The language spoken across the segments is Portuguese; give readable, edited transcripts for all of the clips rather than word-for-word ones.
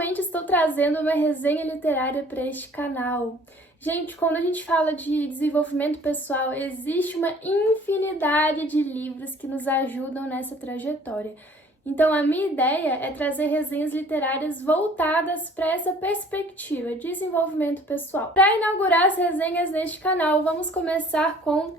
finalmente estou trazendo uma resenha literária para este canal. Gente, quando a gente fala de desenvolvimento pessoal, existe uma infinidade de livros que nos ajudam nessa trajetória. Então, a minha ideia é trazer resenhas literárias voltadas para essa perspectiva, de desenvolvimento pessoal. Para inaugurar as resenhas neste canal, vamos começar com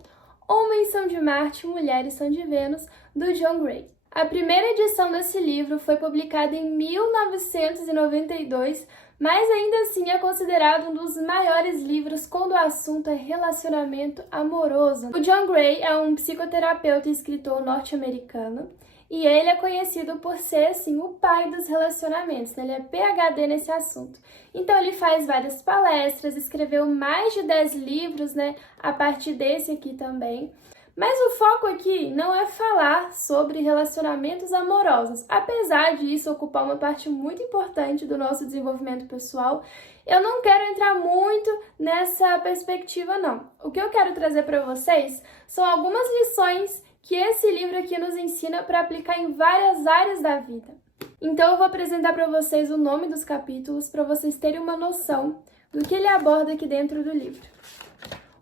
Homens são de Marte, Mulheres são de Vênus, do John Gray. A primeira edição desse livro foi publicada em 1992, mas ainda assim é considerado um dos maiores livros quando o assunto é relacionamento amoroso. O John Gray é um psicoterapeuta e escritor norte-americano, e ele é conhecido por ser, assim, o pai dos relacionamentos, né? Ele é PhD nesse assunto. Então ele faz várias palestras, escreveu mais de 10 livros, né? A partir desse aqui também. Mas o foco aqui não é falar sobre relacionamentos amorosos. Apesar disso ocupar uma parte muito importante do nosso desenvolvimento pessoal, eu não quero entrar muito nessa perspectiva, não. O que eu quero trazer para vocês são algumas lições que esse livro aqui nos ensina para aplicar em várias áreas da vida. Então eu vou apresentar para vocês o nome dos capítulos para vocês terem uma noção do que ele aborda aqui dentro do livro.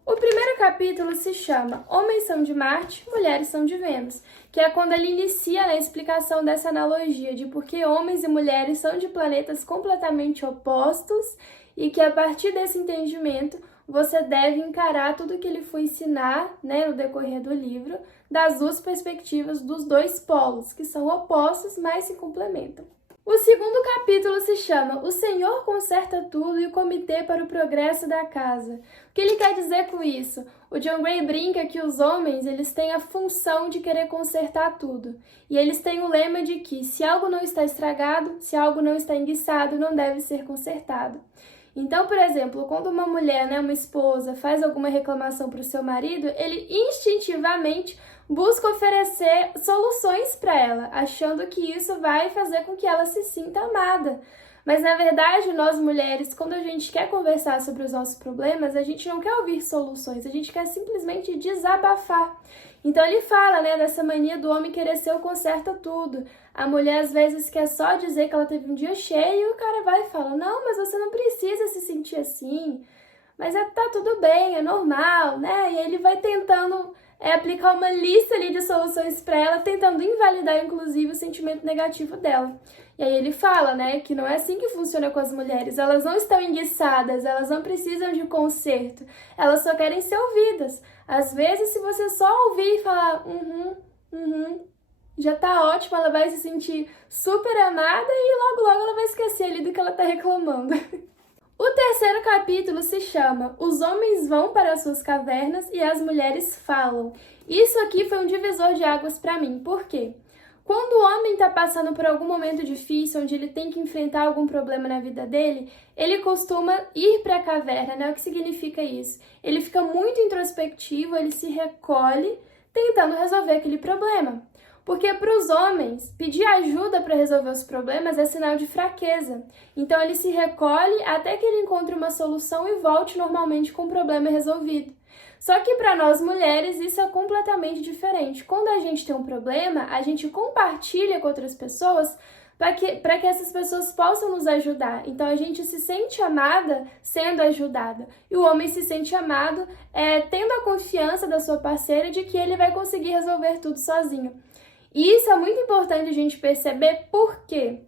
O primeiro capítulo se chama Homens são de Marte, Mulheres são de Vênus, que é quando ele inicia a explicação dessa analogia de por que homens e mulheres são de planetas completamente opostos e que a partir desse entendimento você deve encarar tudo que ele foi ensinar, né, no decorrer do livro, das duas perspectivas dos dois polos, que são opostos, mas se complementam. O segundo capítulo se chama O Senhor Conserta Tudo e o Comitê para o Progresso da Casa. O que ele quer dizer com isso? O John Gray brinca que os homens eles têm a função de querer consertar tudo. E eles têm o lema de que se algo não está estragado, se algo não está enguiçado, não deve ser consertado. Então, por exemplo, quando uma mulher, né, uma esposa, faz alguma reclamação para o seu marido, ele instintivamente busca oferecer soluções para ela, achando que isso vai fazer com que ela se sinta amada. Mas, na verdade, nós mulheres, quando a gente quer conversar sobre os nossos problemas, a gente não quer ouvir soluções, a gente quer simplesmente desabafar. Então ele fala, né, dessa mania do homem querer ser o conserta tudo. A mulher às vezes quer só dizer que ela teve um dia cheio e o cara vai e fala, não, mas você não precisa se sentir assim, mas tá tudo bem, é normal, né? E ele vai tentando aplicar uma lista ali de soluções para ela, tentando invalidar inclusive o sentimento negativo dela. E aí ele fala, né, que não é assim que funciona com as mulheres, elas não estão enguiçadas, elas não precisam de conserto, elas só querem ser ouvidas. Às vezes, se você só ouvir e falar, já tá ótimo, ela vai se sentir super amada e logo logo ela vai esquecer ali do que ela tá reclamando. O terceiro capítulo se chama Os Homens Vão para as Suas Cavernas e as Mulheres Falam. Isso aqui foi um divisor de águas para mim, por quê? Quando o homem está passando por algum momento difícil, onde ele tem que enfrentar algum problema na vida dele, ele costuma ir para a caverna, né? O que significa isso? Ele fica muito introspectivo, ele se recolhe, tentando resolver aquele problema. Porque para os homens, pedir ajuda para resolver os problemas é sinal de fraqueza. Então ele se recolhe até que ele encontre uma solução e volte normalmente com o problema resolvido. Só que para nós mulheres isso é completamente diferente. Quando a gente tem um problema, a gente compartilha com outras pessoas para que essas pessoas possam nos ajudar. Então a gente se sente amada sendo ajudada. E o homem se sente amado tendo a confiança da sua parceira de que ele vai conseguir resolver tudo sozinho. E isso é muito importante a gente perceber porque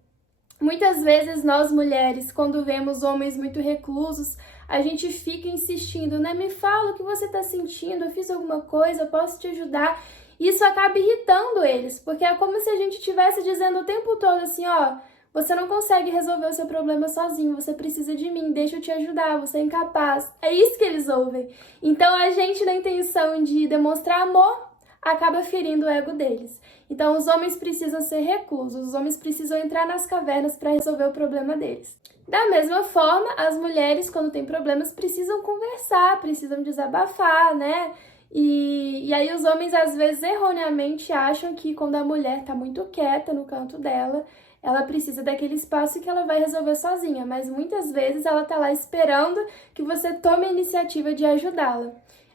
muitas vezes nós mulheres, quando vemos homens muito reclusos, a gente fica insistindo, né? Me fala o que você está sentindo, eu fiz alguma coisa, eu posso te ajudar. Isso acaba irritando eles, porque é como se a gente estivesse dizendo o tempo todo assim, ó, você não consegue resolver o seu problema sozinho, você precisa de mim, deixa eu te ajudar, você é incapaz. É isso que eles ouvem. Então a gente, na intenção de demonstrar amor, acaba ferindo o ego deles. Então os homens precisam ser reclusos, os homens precisam entrar nas cavernas para resolver o problema deles. Da mesma forma, as mulheres, quando têm problemas, precisam conversar, precisam desabafar, né? E aí os homens, às vezes, erroneamente acham que quando a mulher tá muito quieta no canto dela, ela precisa daquele espaço que ela vai resolver sozinha, mas muitas vezes ela tá lá esperando que você tome a iniciativa de ajudá-la.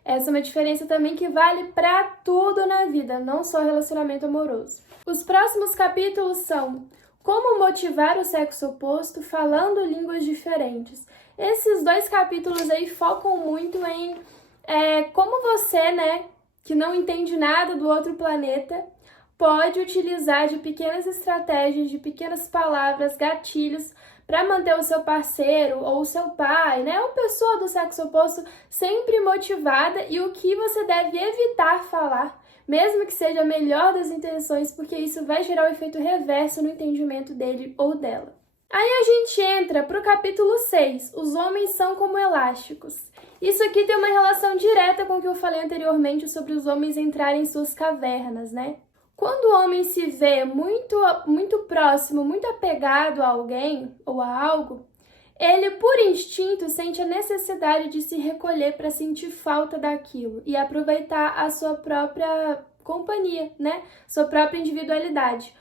Essa é uma diferença também que vale para tudo na vida, não só relacionamento amoroso. Os próximos capítulos são Como motivar o sexo oposto falando línguas diferentes. Esses 2 capítulos aí focam muito em como você, né, que não entende nada do outro planeta, pode utilizar de pequenas estratégias, de pequenas palavras, gatilhos, para manter o seu parceiro ou o seu pai, né, ou pessoa do sexo oposto sempre motivada, e o que você deve evitar falar, mesmo que seja a melhor das intenções, porque isso vai gerar um efeito reverso no entendimento dele ou dela. Aí a gente entra para o capítulo 6, os homens são como elásticos. Isso aqui tem uma relação direta com o que eu falei anteriormente sobre os homens entrarem em suas cavernas, né? Quando o homem se vê muito próximo, muito apegado a alguém ou a algo, ele, por instinto, sente a necessidade de se recolher para sentir falta daquilo e aproveitar a sua própria companhia, né? Sua própria individualidade.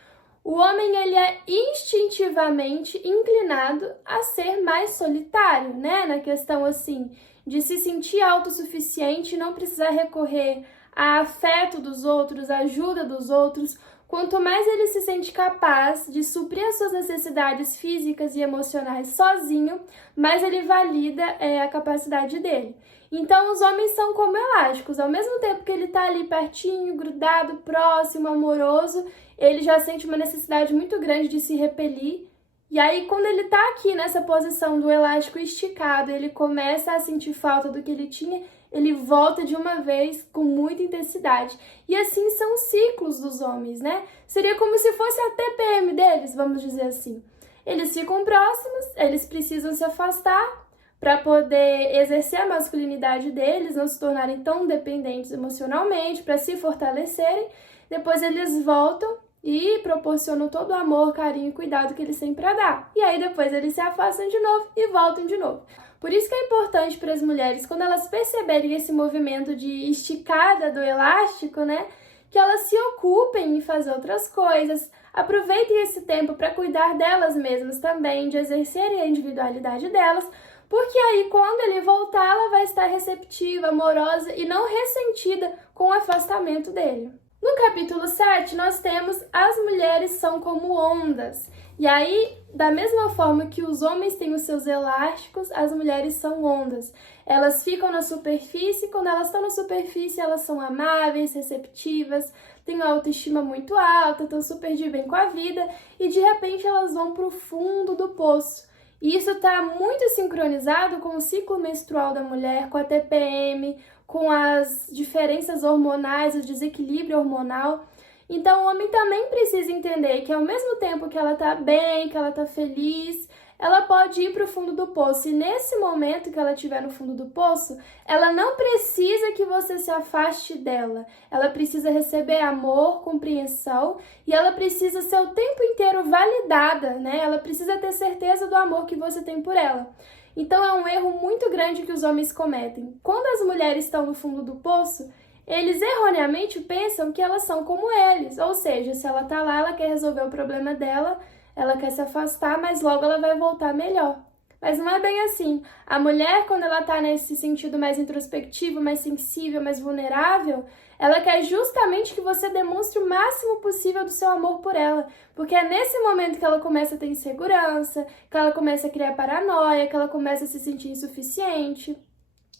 O homem, ele é instintivamente inclinado a ser mais solitário, né? Na questão, assim, de se sentir autossuficiente, não precisar recorrer a afeto dos outros, a ajuda dos outros. Quanto mais ele se sente capaz de suprir as suas necessidades físicas e emocionais sozinho, mais ele valida a capacidade dele. Então, os homens são como elásticos. Ao mesmo tempo que ele está ali pertinho, grudado, próximo, amoroso, ele já sente uma necessidade muito grande de se repelir. E aí, quando ele está aqui nessa posição do elástico esticado, ele começa a sentir falta do que ele tinha, ele volta de uma vez com muita intensidade. E assim são os ciclos dos homens, né? Seria como se fosse a TPM deles, vamos dizer assim. Eles ficam próximos, eles precisam se afastar para poder exercer a masculinidade deles, não se tornarem tão dependentes emocionalmente, para se fortalecerem. Depois eles voltam e proporcionam todo o amor, carinho e cuidado que eles têm para dar. E aí depois eles se afastam de novo e voltam de novo. Por isso que é importante para as mulheres, quando elas perceberem esse movimento de esticada do elástico, né, que elas se ocupem em fazer outras coisas, aproveitem esse tempo para cuidar delas mesmas também, de exercerem a individualidade delas, porque aí quando ele voltar, ela vai estar receptiva, amorosa e não ressentida com o afastamento dele. No capítulo 7, nós temos as mulheres são como ondas. E aí, da mesma forma que os homens têm os seus elásticos, as mulheres são ondas. Elas ficam na superfície, quando elas estão na superfície, elas são amáveis, receptivas, têm uma autoestima muito alta, estão super de bem com a vida, e de repente elas vão para o fundo do poço. E isso está muito sincronizado com o ciclo menstrual da mulher, com a TPM, com as diferenças hormonais, o desequilíbrio hormonal. Então, o homem também precisa entender que ao mesmo tempo que ela está bem, que ela está feliz, ela pode ir para o fundo do poço. E nesse momento que ela estiver no fundo do poço, ela não precisa que você se afaste dela. Ela precisa receber amor, compreensão, e ela precisa ser o tempo inteiro validada, né? Ela precisa ter certeza do amor que você tem por ela. Então, é um erro muito grande que os homens cometem. Quando as mulheres estão no fundo do poço, eles erroneamente pensam que elas são como eles, ou seja, se ela tá lá, ela quer resolver o problema dela, ela quer se afastar, mas logo ela vai voltar melhor. Mas não é bem assim. A mulher, quando ela tá nesse sentido mais introspectivo, mais sensível, mais vulnerável, ela quer justamente que você demonstre o máximo possível do seu amor por ela, porque é nesse momento que ela começa a ter insegurança, que ela começa a criar paranoia, que ela começa a se sentir insuficiente,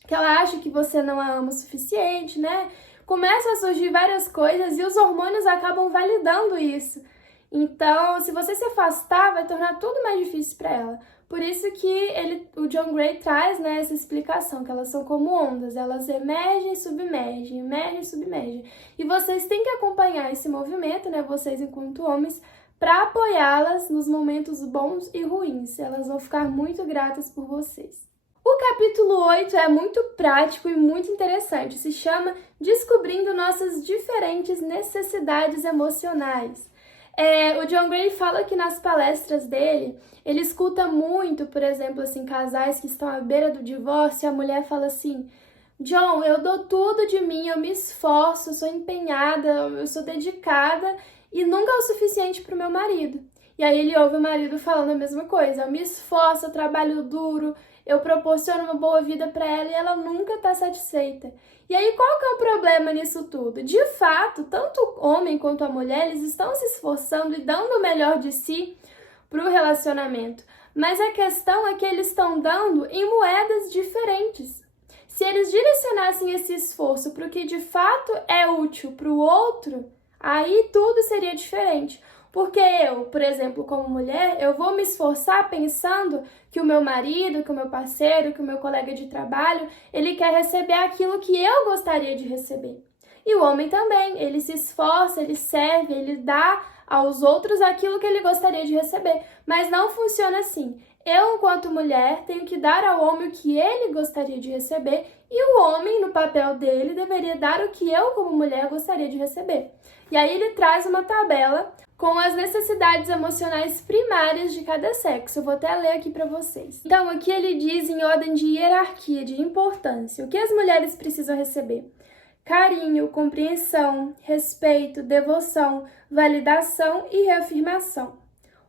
que ela acha que você não a ama o suficiente, né? Começam a surgir várias coisas e os hormônios acabam validando isso. Então, se você se afastar, vai tornar tudo mais difícil para ela. Por isso que o John Gray traz, né, essa explicação, que elas são como ondas, elas emergem e submergem, emergem e submergem. E vocês têm que acompanhar esse movimento, né, vocês enquanto homens, para apoiá-las nos momentos bons e ruins. Elas vão ficar muito gratas por vocês. O capítulo 8 é muito prático e muito interessante, se chama Descobrindo Nossas Diferentes Necessidades Emocionais. O John Gray fala que nas palestras dele, ele escuta muito, por exemplo, assim, casais que estão à beira do divórcio, e a mulher fala assim: John, eu dou tudo de mim, eu me esforço, eu sou empenhada, eu sou dedicada e nunca é o suficiente para o meu marido. E aí ele ouve o marido falando a mesma coisa: eu me esforço, eu trabalho duro, eu proporciono uma boa vida para ela e ela nunca está satisfeita. E aí qual que é o problema nisso tudo? De fato, tanto o homem quanto a mulher, eles estão se esforçando e dando o melhor de si, para o relacionamento, mas a questão é que eles estão dando em moedas diferentes. Se eles direcionassem esse esforço para o que de fato é útil para o outro, aí tudo seria diferente. Porque eu, por exemplo, como mulher, eu vou me esforçar pensando que o meu marido, que o meu parceiro, que o meu colega de trabalho, ele quer receber aquilo que eu gostaria de receber. E o homem também, ele se esforça, ele serve, ele dá aos outros aquilo que ele gostaria de receber. Mas não funciona assim. Eu, enquanto mulher, tenho que dar ao homem o que ele gostaria de receber e o homem, no papel dele, deveria dar o que eu, como mulher, gostaria de receber. E aí ele traz uma tabela com as necessidades emocionais primárias de cada sexo. Eu vou até ler aqui para vocês. Então, aqui ele diz em ordem de hierarquia, de importância, o que as mulheres precisam receber: carinho, compreensão, respeito, devoção, validação e reafirmação.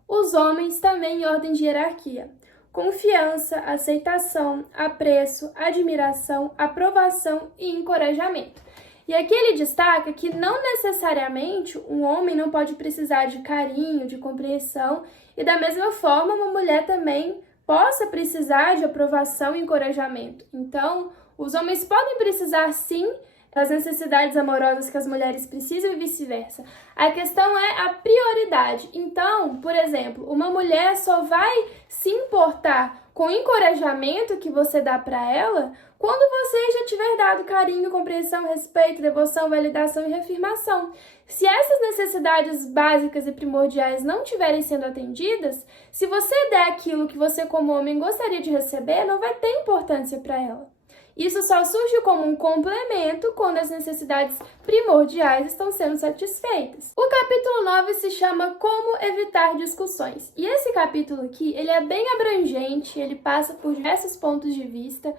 Os homens também em ordem de hierarquia: confiança, aceitação, apreço, admiração, aprovação e encorajamento. E aqui ele destaca que não necessariamente um homem não pode precisar de carinho, de compreensão, e da mesma forma uma mulher também possa precisar de aprovação e encorajamento. Então, os homens podem precisar sim das necessidades amorosas que as mulheres precisam e vice-versa. A questão é a prioridade. Então, por exemplo, uma mulher só vai se importar com o encorajamento que você dá para ela quando você já tiver dado carinho, compreensão, respeito, devoção, validação e reafirmação. Se essas necessidades básicas e primordiais não estiverem sendo atendidas, se você der aquilo que você como homem gostaria de receber, não vai ter importância para ela. Isso só surge como um complemento quando as necessidades primordiais estão sendo satisfeitas. O capítulo 9 se chama Como Evitar Discussões. E esse capítulo aqui, ele é bem abrangente, ele passa por diversos pontos de vista,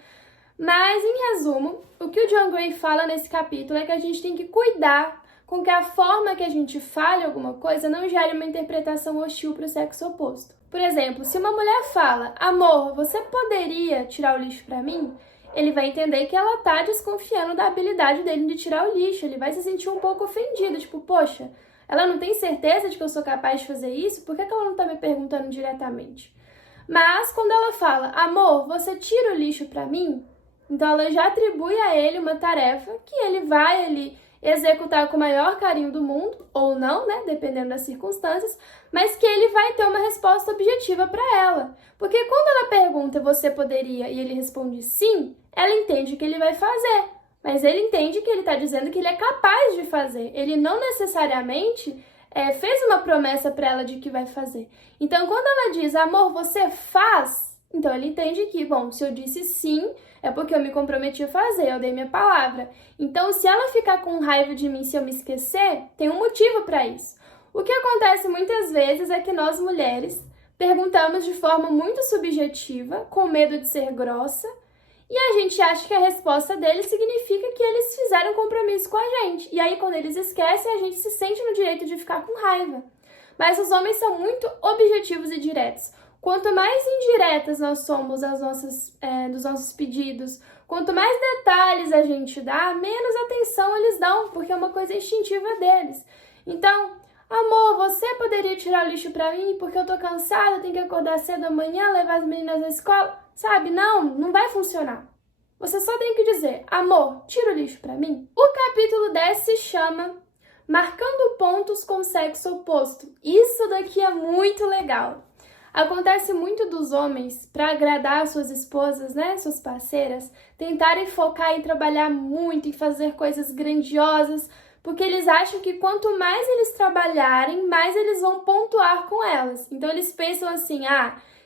mas, em resumo, o que o John Gray fala nesse capítulo é que a gente tem que cuidar com que a forma que a gente fale alguma coisa não gere uma interpretação hostil para o sexo oposto. Por exemplo, se uma mulher fala: amor, você poderia tirar o lixo para mim? Ele vai entender que ela tá desconfiando da habilidade dele de tirar o lixo. Ele vai se sentir um pouco ofendido, tipo, poxa, ela não tem certeza de que eu sou capaz de fazer isso? Por que ela não tá me perguntando diretamente? Mas quando ela fala: amor, você tira o lixo pra mim? Então ela já atribui a ele uma tarefa que ele vai executar com o maior carinho do mundo, ou não, né, dependendo das circunstâncias, mas que ele vai ter uma resposta objetiva para ela. Porque quando ela pergunta: você poderia? E ele responde sim, ela entende que ele vai fazer, mas ele entende que ele está dizendo que ele é capaz de fazer. Ele não necessariamente fez uma promessa para ela de que vai fazer. Então, quando ela diz: amor, você faz? Então, ele entende que, bom, se eu disse sim, é porque eu me comprometi a fazer, eu dei minha palavra. Então, se ela ficar com raiva de mim se eu me esquecer, tem um motivo para isso. O que acontece muitas vezes é que nós, mulheres, perguntamos de forma muito subjetiva, com medo de ser grossa, e a gente acha que a resposta deles significa que eles fizeram um compromisso com a gente. E aí, quando eles esquecem, a gente se sente no direito de ficar com raiva. Mas os homens são muito objetivos e diretos. Quanto mais indiretas nós somos dos nossos pedidos, quanto mais detalhes a gente dá, menos atenção eles dão, porque é uma coisa instintiva deles. Então, amor, você poderia tirar o lixo pra mim porque eu tô cansada, tenho que acordar cedo amanhã, levar as meninas na escola? Sabe, não vai funcionar. Você só tem que dizer: amor, tira o lixo pra mim. O capítulo 10 se chama Marcando Pontos com o Sexo Oposto. Isso daqui é muito legal. Acontece muito dos homens, para agradar suas esposas, né, suas parceiras, tentarem focar em trabalhar muito, em fazer coisas grandiosas, porque eles acham que quanto mais eles trabalharem, mais eles vão pontuar com elas. Então eles pensam assim: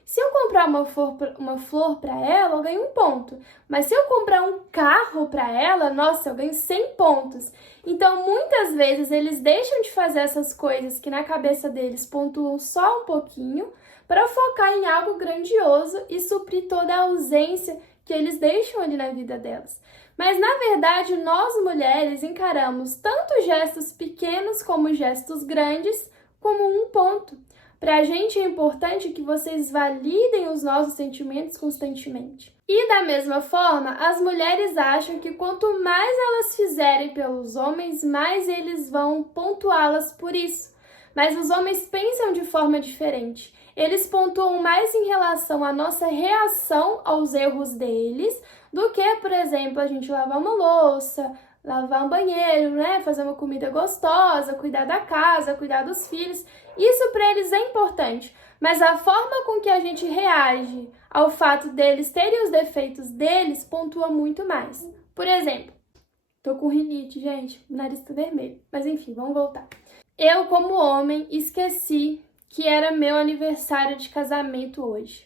se eu comprar uma flor para ela, eu ganho 1 ponto. Mas se eu comprar um carro para ela, nossa, eu ganho 100 pontos. Então, muitas vezes, eles deixam de fazer essas coisas que na cabeça deles pontuam só um pouquinho, para focar em algo grandioso e suprir toda a ausência que eles deixam ali na vida delas. Mas, na verdade, nós mulheres encaramos tanto gestos pequenos como gestos grandes como 1 ponto. Para a gente é importante que vocês validem os nossos sentimentos constantemente. E da mesma forma, as mulheres acham que quanto mais elas fizerem pelos homens, mais eles vão pontuá-las por isso. Mas os homens pensam de forma diferente. eles pontuam mais em relação à nossa reação aos erros deles do que, por exemplo, a gente lavar uma louça, lavar um banheiro, né? Fazer uma comida gostosa, cuidar da casa, cuidar dos filhos. Isso para eles é importante, mas a forma com que a gente reage ao fato deles terem os defeitos deles pontua muito mais. Por exemplo, tô com rinite, gente, o nariz tá vermelho, mas enfim, vamos voltar. Eu, como homem, esqueci que era meu aniversário de casamento hoje.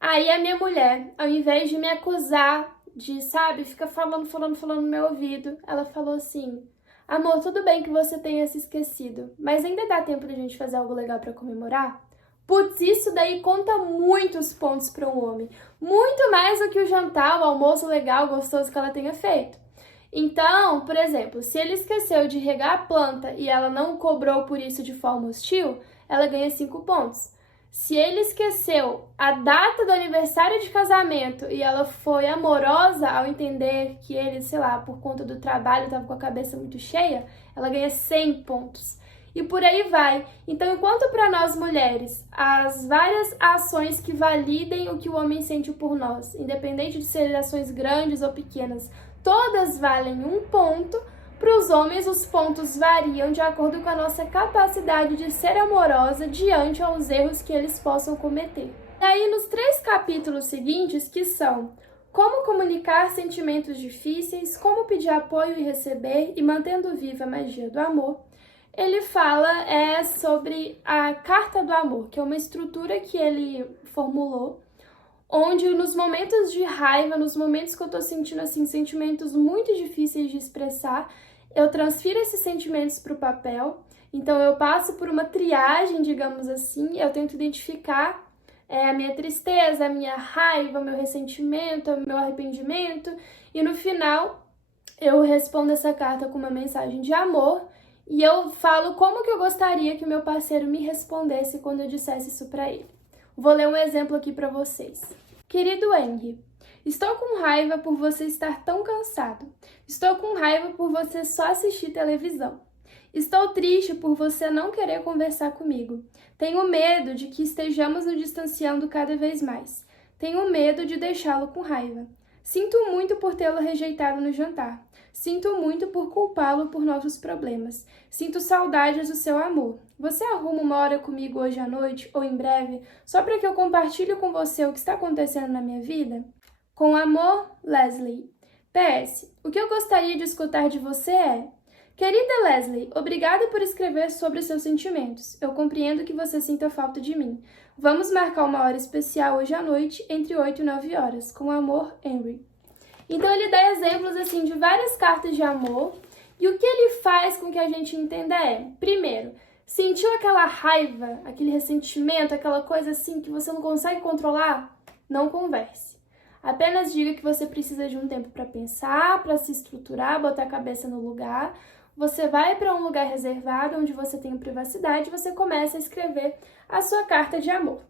Aí a minha mulher, ao invés de me acusar de, sabe, fica falando no meu ouvido, ela falou assim: amor, tudo bem que você tenha se esquecido, mas ainda dá tempo de a gente fazer algo legal pra comemorar? Putz, isso daí conta muitos pontos para um homem. Muito mais do que o jantar, o almoço legal, gostoso que ela tenha feito. Então, por exemplo, se ele esqueceu de regar a planta e ela não cobrou por isso de forma hostil, ela ganha 5 pontos. Se ele esqueceu a data do aniversário de casamento e ela foi amorosa ao entender que ele, sei lá, por conta do trabalho estava com a cabeça muito cheia, ela ganha 100 pontos. E por aí vai. Então, enquanto para nós mulheres, as várias ações que validem o que o homem sente por nós, independente de serem ações grandes ou pequenas, todas valem 1 ponto, para os homens os pontos variam de acordo com a nossa capacidade de ser amorosa diante aos erros que eles possam cometer. E aí, nos 3 capítulos seguintes, que são como comunicar sentimentos difíceis, como pedir apoio e receber e mantendo viva a magia do amor, ele fala sobre a Carta do Amor, que é uma estrutura que ele formulou, onde nos momentos de raiva, nos momentos que eu tô sentindo assim sentimentos muito difíceis de expressar, eu transfiro esses sentimentos para o papel. Então eu passo por uma triagem, digamos assim, eu tento identificar a minha tristeza, a minha raiva, o meu ressentimento, o meu arrependimento, e no final eu respondo essa carta com uma mensagem de amor. E eu falo como que eu gostaria que o meu parceiro me respondesse quando eu dissesse isso para ele. Vou ler um exemplo aqui para vocês. Querido Henry, estou com raiva por você estar tão cansado. Estou com raiva por você só assistir televisão. Estou triste por você não querer conversar comigo. Tenho medo de que estejamos nos distanciando cada vez mais. Tenho medo de deixá-lo com raiva. Sinto muito por tê-lo rejeitado no jantar. Sinto muito por culpá-lo por nossos problemas. Sinto saudades do seu amor. Você arruma uma hora comigo hoje à noite ou em breve, só para que eu compartilhe com você o que está acontecendo na minha vida? Com amor, Leslie. PS, o que eu gostaria de escutar de você é: querida Leslie, obrigada por escrever sobre seus sentimentos. Eu compreendo que você sinta falta de mim. Vamos marcar uma hora especial hoje à noite, entre 8 e 9 horas. Com amor, Henry. Então ele dá exemplos assim de várias cartas de amor, e o que ele faz com que a gente entenda é: primeiro, sentiu aquela raiva, aquele ressentimento, aquela coisa assim que você não consegue controlar? Não converse. Apenas diga que você precisa de um tempo para pensar, para se estruturar, botar a cabeça no lugar. Você vai para um lugar reservado, onde você tem privacidade, e você começa a escrever a sua carta de amor.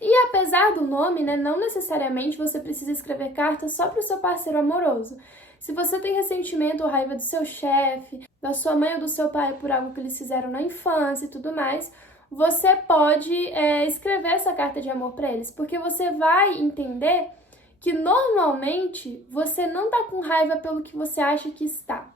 E apesar do nome, né, não necessariamente você precisa escrever cartas só para o seu parceiro amoroso. Se você tem ressentimento ou raiva do seu chefe, da sua mãe ou do seu pai por algo que eles fizeram na infância e tudo mais, você pode escrever essa carta de amor para eles, porque você vai entender que normalmente você não está com raiva pelo que você acha que está.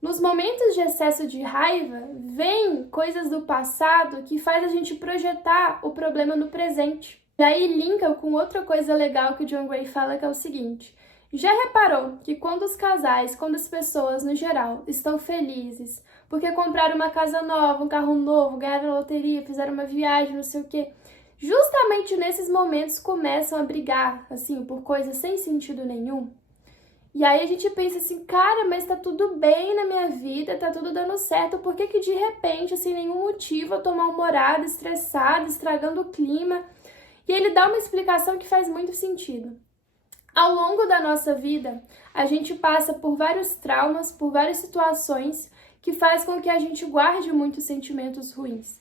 Nos momentos de excesso de raiva, vem coisas do passado que faz a gente projetar o problema no presente. E aí linka com outra coisa legal que o John Gray fala, que é o seguinte: já reparou que quando os casais, quando as pessoas no geral estão felizes porque compraram uma casa nova, um carro novo, ganharam loteria, fizeram uma viagem, não sei o quê, justamente nesses momentos começam a brigar, assim, por coisas sem sentido nenhum? E aí a gente pensa assim: cara, mas tá tudo bem na minha vida, tá tudo dando certo, por que que de repente, sem nenhum motivo, eu tô mal-humorada, estressada, estragando o clima? E ele dá uma explicação que faz muito sentido. Ao longo da nossa vida, a gente passa por vários traumas, por várias situações que faz com que a gente guarde muitos sentimentos ruins.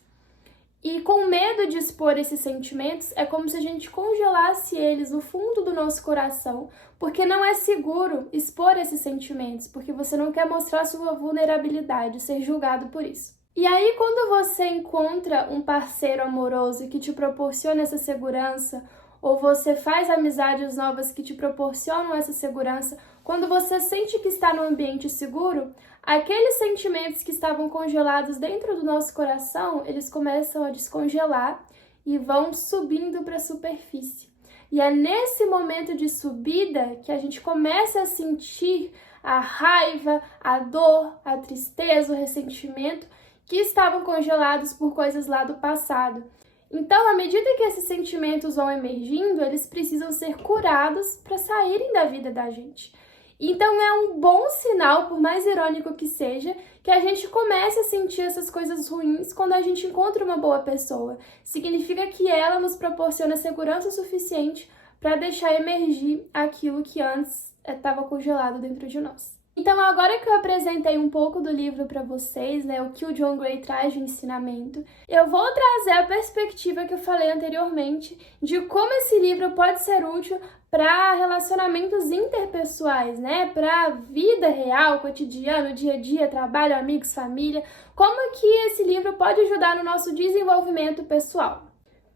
E com medo de expor esses sentimentos, é como se a gente congelasse eles no fundo do nosso coração, porque não é seguro expor esses sentimentos, porque você não quer mostrar sua vulnerabilidade, ser julgado por isso. E aí, quando você encontra um parceiro amoroso que te proporciona essa segurança, ou você faz amizades novas que te proporcionam essa segurança, quando você sente que está num ambiente seguro, aqueles sentimentos que estavam congelados dentro do nosso coração, eles começam a descongelar e vão subindo para a superfície. E é nesse momento de subida que a gente começa a sentir a raiva, a dor, a tristeza, o ressentimento que estavam congelados por coisas lá do passado. Então, à medida que esses sentimentos vão emergindo, eles precisam ser curados para saírem da vida da gente. Então, é um bom sinal, por mais irônico que seja, que a gente comece a sentir essas coisas ruins quando a gente encontra uma boa pessoa. Significa que ela nos proporciona segurança suficiente para deixar emergir aquilo que antes estava congelado dentro de nós. Então, agora que eu apresentei um pouco do livro para vocês, né, o que o John Gray traz de ensinamento, eu vou trazer a perspectiva que eu falei anteriormente de como esse livro pode ser útil para relacionamentos interpessoais, né, para vida real, cotidiano, dia a dia, trabalho, amigos, família, como que esse livro pode ajudar no nosso desenvolvimento pessoal.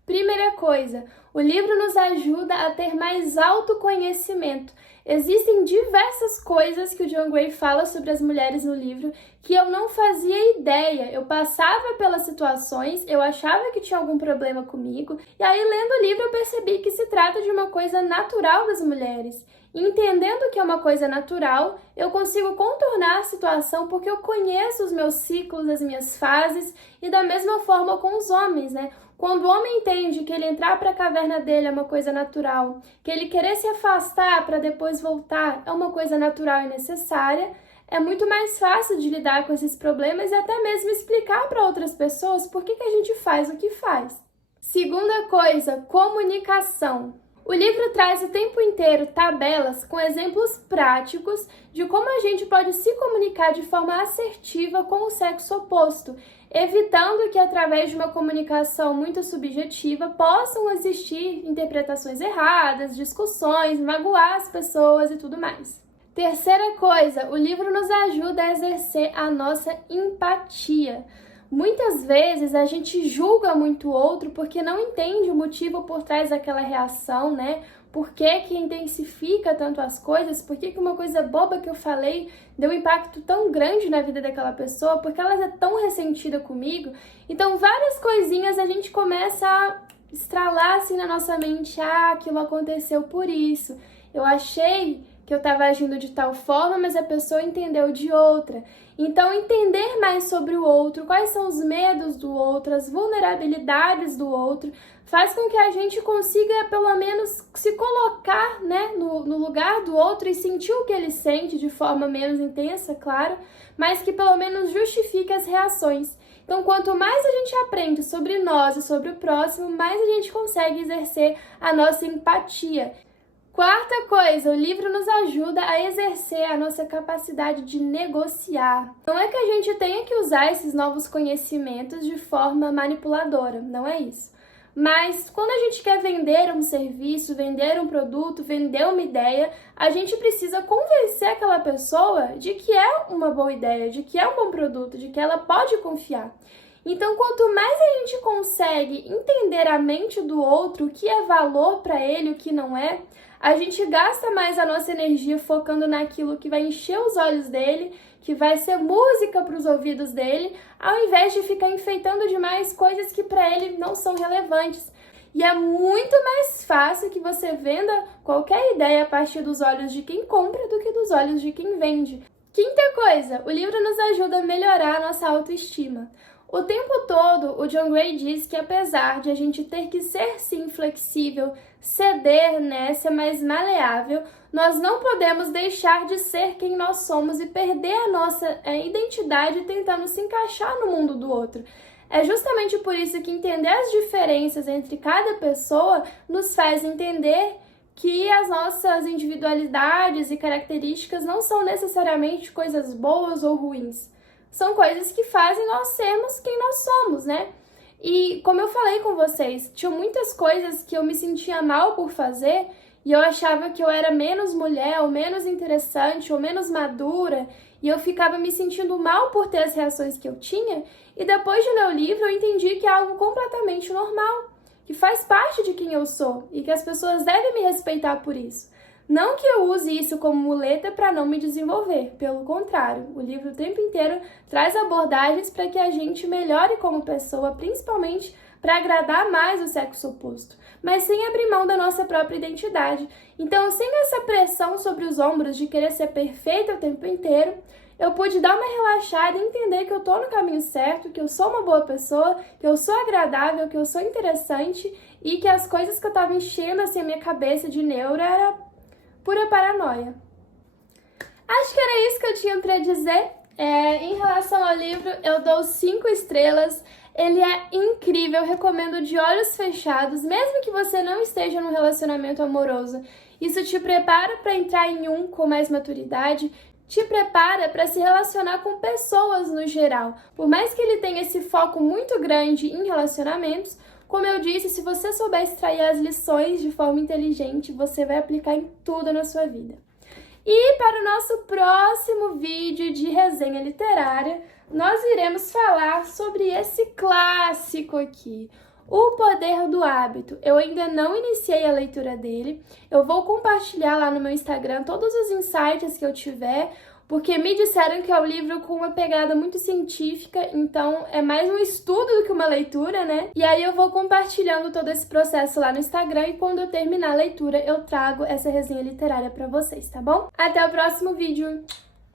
Primeira coisa, o livro nos ajuda a ter mais autoconhecimento. Existem diversas coisas que o John Gray fala sobre as mulheres no livro que eu não fazia ideia. Eu passava pelas situações, eu achava que tinha algum problema comigo, e aí lendo o livro eu percebi que se trata de uma coisa natural das mulheres. E entendendo que é uma coisa natural, eu consigo contornar a situação porque eu conheço os meus ciclos, as minhas fases, e da mesma forma com os homens, né? Quando o homem entende que ele entrar para a caverna dele é uma coisa natural, que ele querer se afastar para depois voltar é uma coisa natural e necessária, é muito mais fácil de lidar com esses problemas e até mesmo explicar para outras pessoas por que a gente faz o que faz. Segunda coisa, comunicação. O livro traz o tempo inteiro tabelas com exemplos práticos de como a gente pode se comunicar de forma assertiva com o sexo oposto, evitando que através de uma comunicação muito subjetiva possam existir interpretações erradas, discussões, magoar as pessoas e tudo mais. Terceira coisa, o livro nos ajuda a exercer a nossa empatia. Muitas vezes a gente julga muito o outro porque não entende o motivo por trás daquela reação, né? Por que intensifica tanto as coisas? Por que uma coisa boba que eu falei deu um impacto tão grande na vida daquela pessoa? Por que ela é tão ressentida comigo? Então, várias coisinhas a gente começa a estralar assim na nossa mente. Ah, aquilo aconteceu por isso. Eu achei que eu estava agindo de tal forma, mas a pessoa entendeu de outra. Então, entender mais sobre o outro, quais são os medos do outro, as vulnerabilidades do outro, faz com que a gente consiga, pelo menos, se colocar, né, no lugar do outro e sentir o que ele sente de forma menos intensa, claro, mas que pelo menos justifique as reações. Então, quanto mais a gente aprende sobre nós e sobre o próximo, mais a gente consegue exercer a nossa empatia. Quarta coisa, o livro nos ajuda a exercer a nossa capacidade de negociar. Não é que a gente tenha que usar esses novos conhecimentos de forma manipuladora, não é isso. Mas quando a gente quer vender um serviço, vender um produto, vender uma ideia, a gente precisa convencer aquela pessoa de que é uma boa ideia, de que é um bom produto, de que ela pode confiar. Então, quanto mais a gente consegue entender a mente do outro, o que é valor para ele, o que não é, a gente gasta mais a nossa energia focando naquilo que vai encher os olhos dele, que vai ser música para os ouvidos dele, ao invés de ficar enfeitando demais coisas que para ele não são relevantes. E é muito mais fácil que você venda qualquer ideia a partir dos olhos de quem compra do que dos olhos de quem vende. Quinta coisa, o livro nos ajuda a melhorar a nossa autoestima. O tempo todo, o John Gray diz que apesar de a gente ter que ser, sim, flexível, ceder, né, ser mais maleável, nós não podemos deixar de ser quem nós somos e perder a nossa identidade tentando se encaixar no mundo do outro. É justamente por isso que entender as diferenças entre cada pessoa nos faz entender que as nossas individualidades e características não são necessariamente coisas boas ou ruins. São coisas que fazem nós sermos quem nós somos, né? E como eu falei com vocês, tinha muitas coisas que eu me sentia mal por fazer e eu achava que eu era menos mulher, ou menos interessante, ou menos madura, e eu ficava me sentindo mal por ter as reações que eu tinha, e depois de ler o livro eu entendi que é algo completamente normal, que faz parte de quem eu sou, e que as pessoas devem me respeitar por isso. Não que eu use isso como muleta para não me desenvolver, pelo contrário, o livro o tempo inteiro traz abordagens para que a gente melhore como pessoa, principalmente para agradar mais o sexo oposto, mas sem abrir mão da nossa própria identidade. Então, sem essa pressão sobre os ombros de querer ser perfeita o tempo inteiro, eu pude dar uma relaxada e entender que eu tô no caminho certo, que eu sou uma boa pessoa, que eu sou agradável, que eu sou interessante e que as coisas que eu tava enchendo assim a minha cabeça de neura era pura paranoia. Acho que era isso que eu tinha para dizer. Em relação ao livro, eu dou 5 estrelas. Ele é incrível, recomendo de olhos fechados, mesmo que você não esteja num relacionamento amoroso. Isso te prepara para entrar em um com mais maturidade, te prepara para se relacionar com pessoas no geral. Por mais que ele tenha esse foco muito grande em relacionamentos, como eu disse, se você souber extrair as lições de forma inteligente, você vai aplicar em tudo na sua vida. E para o nosso próximo vídeo de resenha literária, nós iremos falar sobre esse clássico aqui, O Poder do Hábito. Eu ainda não iniciei a leitura dele, eu vou compartilhar lá no meu Instagram todos os insights que eu tiver, porque me disseram que é um livro com uma pegada muito científica, então é mais um estudo do que uma leitura, né? E aí eu vou compartilhando todo esse processo lá no Instagram e quando eu terminar a leitura eu trago essa resenha literária pra vocês, tá bom? Até o próximo vídeo!